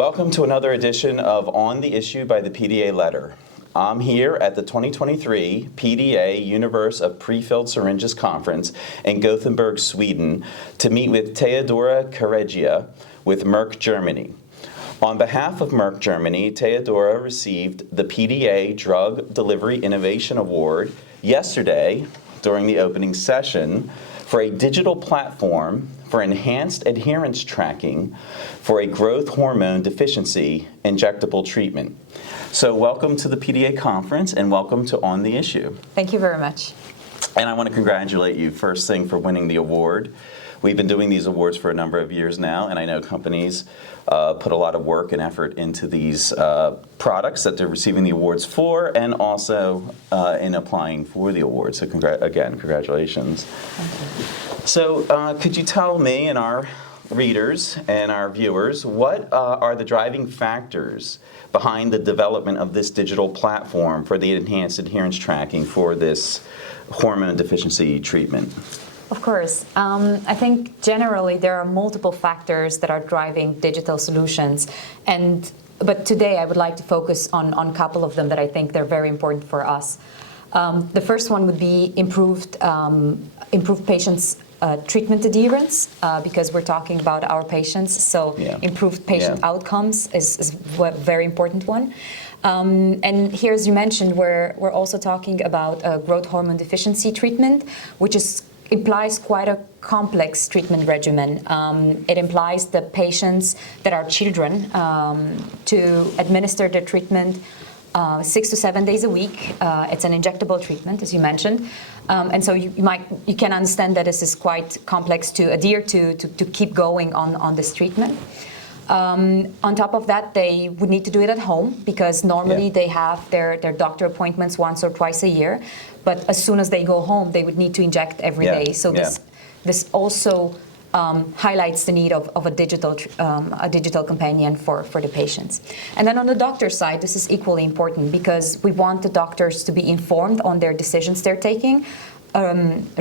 Welcome to another edition of On the Issue by the PDA Letter. I'm here at the 2023 PDA Universe of Prefilled Syringes Conference in Gothenburg, Sweden, to meet with Teodora Caragea with Merck Germany. On behalf of Merck Germany, Teodora received the PDA Drug Delivery Innovation Award yesterday during the opening session for a digital platform for enhanced adherence tracking for a growth hormone deficiency injectable treatment. So welcome to the PDA conference and welcome to On the Issue. Thank you very much. And I want to congratulate you first thing for winning the award. We've been doing these awards for a number of years now, and I know companies put a lot of work and effort into these products that they're receiving the awards for, and also in applying for the awards. So again, congratulations. Thank you. So could you tell me and our readers and our viewers, what are the driving factors behind the development of this digital platform for the enhanced adherence tracking for this hormone deficiency treatment? Of course. I think generally there are multiple factors that are driving digital solutions, but today I would like to focus on a couple of them that I think they're very important for us. The first one would be improved patients' treatment adherence, because we're talking about our patients, so improved patient outcomes is a very important one. And here, as you mentioned, we're also talking about growth hormone deficiency treatment, which implies quite a complex treatment regimen. It implies the patients that are children to administer the treatment 6 to 7 days a week. It's an injectable treatment, as you mentioned. And so you can understand that this is quite complex to adhere to keep going on this treatment. On top of that, they would need to do it at home because normally they have their doctor appointments once or twice a year. But as soon as they go home, they would need to inject every day. So this also highlights the need of a digital companion for the patients. And then on the doctor side, this is equally important because we want the doctors to be informed on their decisions they're taking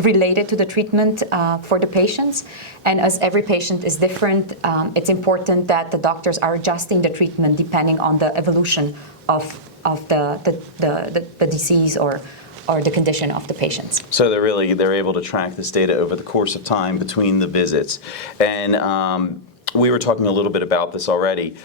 related to the treatment for the patients. And as every patient is different, it's important that the doctors are adjusting the treatment depending on the evolution of the disease or the condition of the patients. So they're able to track this data over the course of time between the visits. And we were talking a little bit about this already.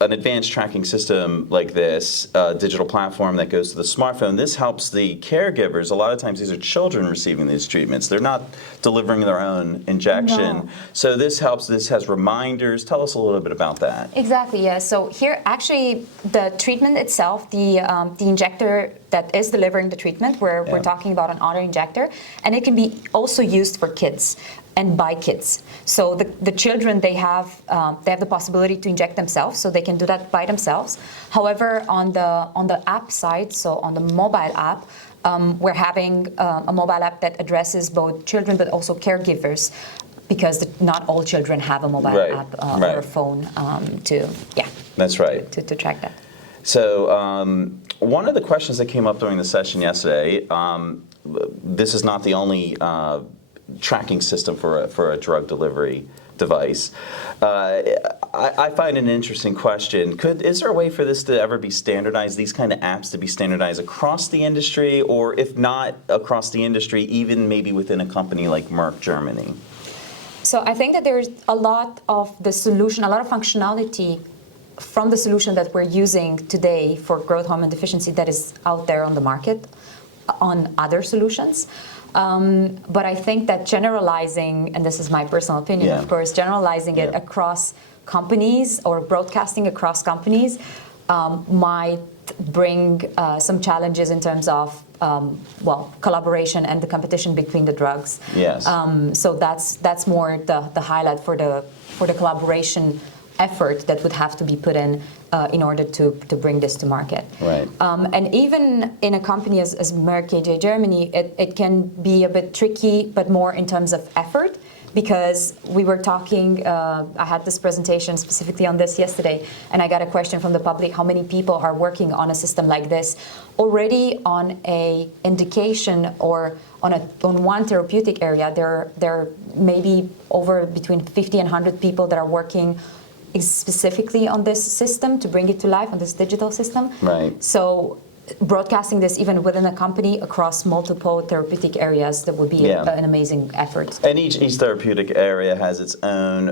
An advanced tracking system like this, digital platform that goes to the smartphone, this helps the caregivers. A lot of times these are children receiving these treatments. They're not delivering their own injection. No. So this helps, this has reminders. Tell us a little bit about that. Exactly, yeah. So here, actually, the treatment itself, the injector that is delivering the treatment, we're talking about an auto-injector, and it can be also used for kids and by kids. So the children, they have the possibility to inject themselves, so they can do that by themselves. However, on the app side, so on the mobile app, we're having a mobile app that addresses both children but also caregivers, because not all children have a mobile app or a phone That's right. to track that. So one of the questions that came up during the session yesterday, this is not the only tracking system for a drug delivery device. I find it an interesting question. Is there a way for this to ever be standardized, these kind of apps to be standardized across the industry, or if not across the industry, even maybe within a company like Merck Germany? So I think that there's a lot of the solution, a lot of functionality from the solution that we're using today for growth hormone deficiency that is out there on the market on other solutions. But I think that generalizing, and this is my personal opinion, of course, generalizing it across companies or broadcasting across companies might bring some challenges in terms of collaboration and the competition between the drugs. Yes. So that's more the highlight for the collaboration effort that would have to be put in order to bring this to market. Right. And even in a company as Merck KGaA Germany, it can be a bit tricky, but more in terms of effort, because we were talking, I had this presentation specifically on this yesterday, and I got a question from the public, how many people are working on a system like this already on a indication or on one therapeutic area? There are maybe over between 50 and 100 people that are working specifically on this system to bring it to life on this digital system. Right. So broadcasting this even within a company across multiple therapeutic areas, that would be an amazing effort. And each therapeutic area has its own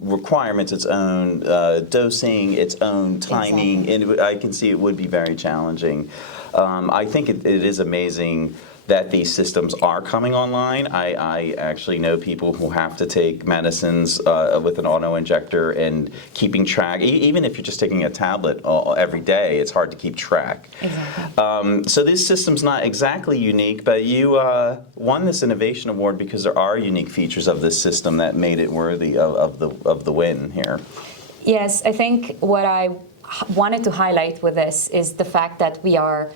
requirements, its own dosing, its own timing, Exactly. and I can see it would be very challenging. I think it is amazing that these systems are coming online. I actually know people who have to take medicines with an auto-injector and keeping track. Even if you're just taking a tablet every day, it's hard to keep track. Exactly. So this system's not exactly unique, but you won this innovation award because there are unique features of this system that made it worthy of the win here. Yes, I think what I wanted to highlight with this is the fact that we are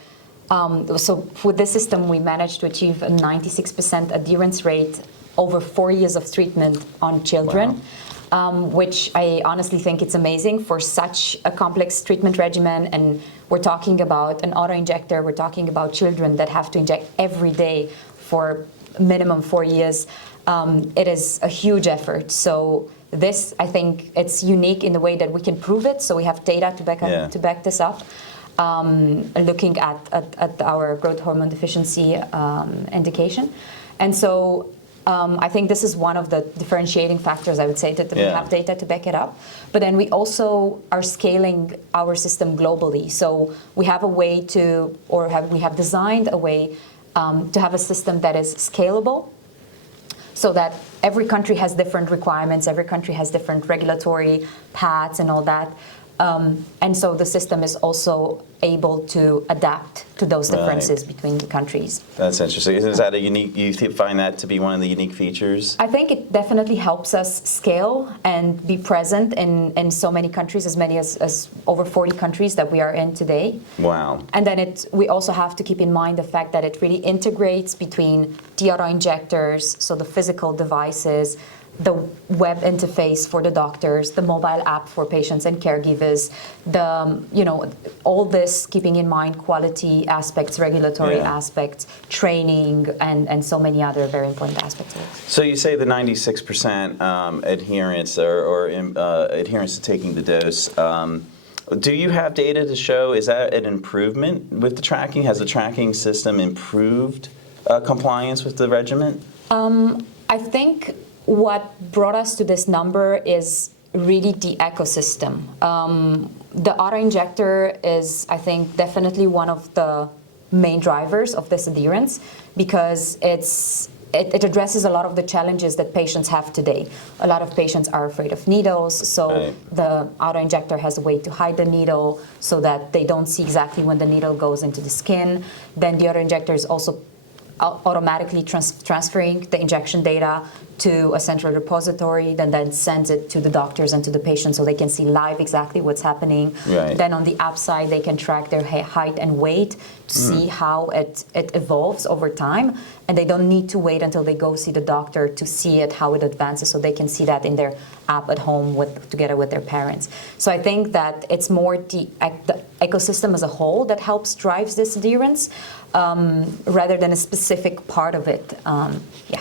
so with this system, we managed to achieve a 96% adherence rate over 4 years of treatment on children, which I honestly think it's amazing for such a complex treatment regimen. And we're talking about an auto-injector, we're talking about children that have to inject every day for minimum 4 years. It is a huge effort. So this, I think, it's unique in the way that we can prove it. So we have data to back this up. Looking at our growth hormone deficiency indication. And so I think this is one of the differentiating factors, I would say, that we have data to back it up. But then we also are scaling our system globally. So we have a way to, we have designed a way to have a system that is scalable, so that every country has different requirements, every country has different regulatory paths and all that. And so the system is also able to adapt to those differences between the countries. That's interesting. Is that a unique, you find that to be one of the unique features? I think it definitely helps us scale and be present in so many countries, as many as over 40 countries that we are in today. Wow. And then we also have to keep in mind the fact that it really integrates between the auto-injectors, so the physical devices, the web interface for the doctors, the mobile app for patients and caregivers, all this keeping in mind quality aspects, regulatory aspects, training, and so many other very important aspects of it. So you say the 96% adherence or adherence to taking the dose. Do you have data to show, is that an improvement with the tracking? Has the tracking system improved compliance with the regimen? I think what brought us to this number is really the ecosystem. The auto-injector is, I think, definitely one of the main drivers of this adherence, because it addresses a lot of the challenges that patients have today. A lot of patients are afraid of needles, so the auto-injector has a way to hide the needle so that they don't see exactly when the needle goes into the skin. Then the auto-injector is also automatically transferring the injection data to a central repository, then sends it to the doctors and to the patient so they can see live exactly what's happening. Then on the app side, they can track their height and weight to see how it evolves over time. And they don't need to wait until they go see the doctor to see it, how it advances, so they can see that in their app at home together with their parents. So I think that it's more the ecosystem as a whole that helps drives this adherence, rather than a specific part of it.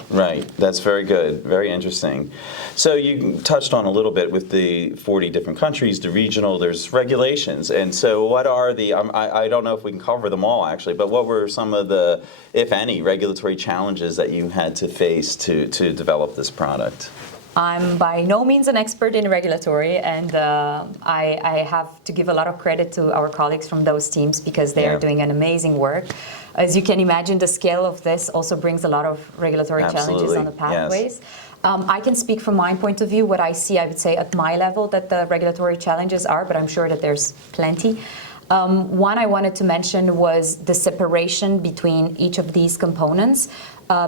Right, that's very good, very interesting. So you touched on a little bit with the 40 different countries, the regional, there's regulations. And so what are the, I don't know if we can cover them all actually, but what were some of the, if any, regulatory challenges that you had to face to develop this product? I'm by no means an expert in regulatory, and I have to give a lot of credit to our colleagues from those teams because they are doing an amazing work. As you can imagine, the scale of this also brings a lot of regulatory challenges on the pathways. I can speak from my point of view, what I see, I would say, at my level that the regulatory challenges are, but I'm sure that there's plenty. One I wanted to mention was the separation between each of these components.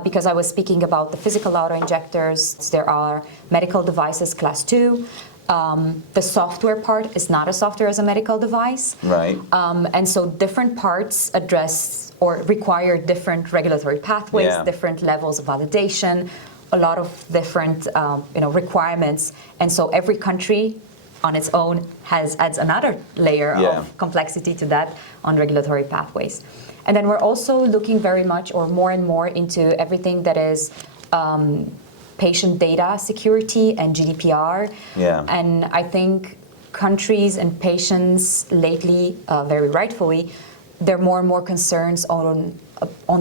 Because I was speaking about the physical auto-injectors, there are medical devices class 2. The software part is not a software as a medical device. Right. And so different parts address or require different regulatory pathways, different levels of validation, a lot of different requirements. And so every country on its own adds another layer of complexity to that on regulatory pathways. And then we're also looking very much or more and more into everything that is patient data security and GDPR. Yeah. And I think countries and patients lately, very rightfully, there are more and more concerns on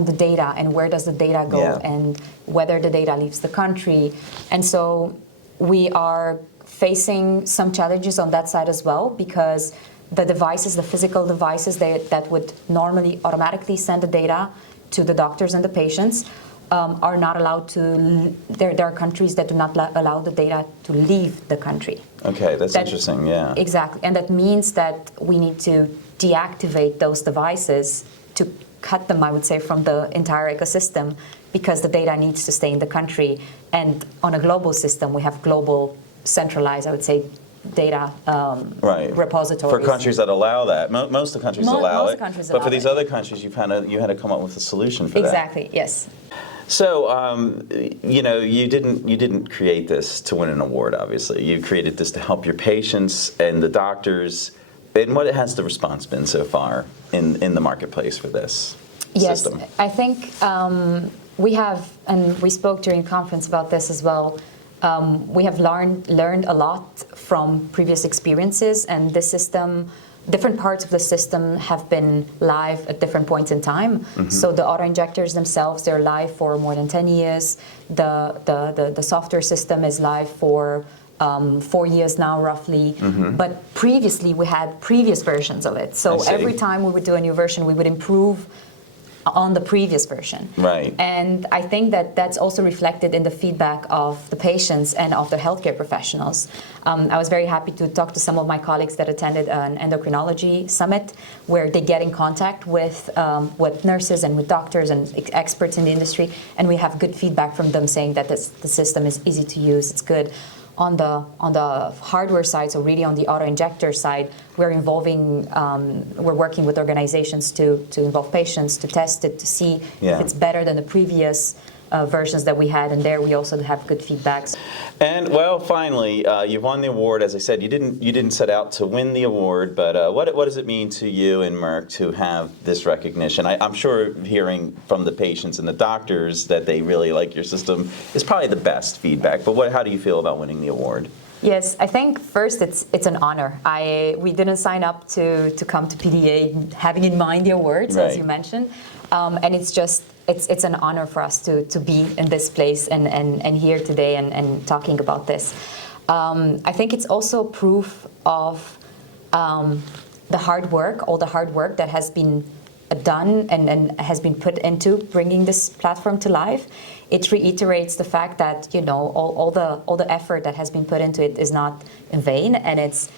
the data and where does the data go, Yeah. and whether the data leaves the country. And so we are facing some challenges on that side as well, because the devices, the physical devices that would normally automatically send the data to the doctors and the patients are not allowed to, there are countries that do not allow the data to leave the country. Okay, that's interesting, yeah. Exactly, and that means that we need to deactivate those devices to cut them, I would say, from the entire ecosystem, because the data needs to stay in the country. And on a global system, we have global centralized, I would say, data Right. repositories. For countries that allow that, most of the countries allow most it. countries but allow for these it. other countries, you had to come up with a solution for that. Exactly, yes. So, you didn't create this to win an award, obviously. You created this to help your patients and the doctors. And what has the response been so far in the marketplace for this system? Yes, I think we have, and we spoke during conference about this as well, we have learned a lot from previous experiences, and this system, different parts of the system have been live at different points in time. Mm-hmm. So the auto-injectors themselves, they're live for more than 10 years. The software system is live for 4 years now, roughly. Mm-hmm. But previously, we had previous versions of it. So every time we would do a new version, we would improve on the previous version. Right. And I think that that's also reflected in the feedback of the patients and of the healthcare professionals. I was very happy to talk to some of my colleagues that attended an endocrinology summit, where they get in contact with nurses and with doctors and experts in the industry, and we have good feedback from them saying that the system is easy to use, it's good. On the hardware side, so really on the auto-injector side, we're working with organizations to involve patients, to test it, to see if it's better than the previous versions that we had, and there we also have good feedbacks. And well, finally, you've won the award. As I said, you didn't set out to win the award, but what does it mean to you and Merck to have this recognition? I'm sure hearing from the patients and the doctors that they really like your system is probably the best feedback. But how do you feel about winning the award? Yes, I think first it's an honor. We didn't sign up to come to PDA having in mind the awards, as you mentioned, and it's an honor for us to be in this place and here today and talking about this. I think it's also proof of all the hard work that has been done and has been put into bringing this platform to life. It reiterates the fact that all the effort that has been put into it is not in vain, and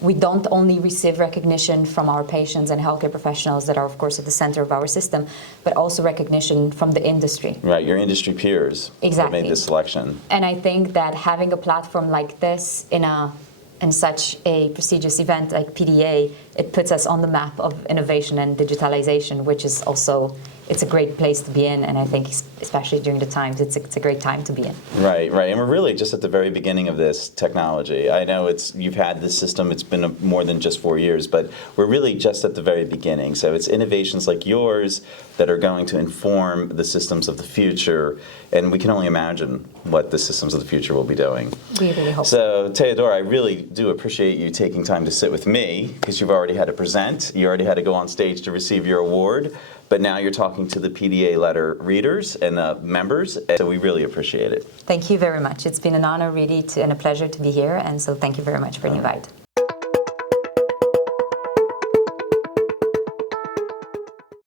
we don't only receive recognition from our patients and healthcare professionals that are, of course, at the center of our system, but also recognition from the industry. Right, your industry peers exactly that made this selection. And I think that having a platform like this in such a prestigious event like PDA, it puts us on the map of innovation and digitalization, which is also, it's a great place to be in, and I think especially during the times, it's a great time to be in. Right, and we're really just at the very beginning of this technology. I know you've had this system, it's been more than just 4 years, but we're really just at the very beginning. So it's innovations like yours that are going to inform the systems of the future, and we can only imagine what the systems of the future will be doing. We really hope so. Teodora, I really do appreciate you taking time to sit with me, because you've already had to present, you already had to go on stage to receive your award, but now you're talking to the PDA letter readers and members, so we really appreciate it. Thank you very much. It's been an honor really and a pleasure to be here, and so thank you very much for the invite.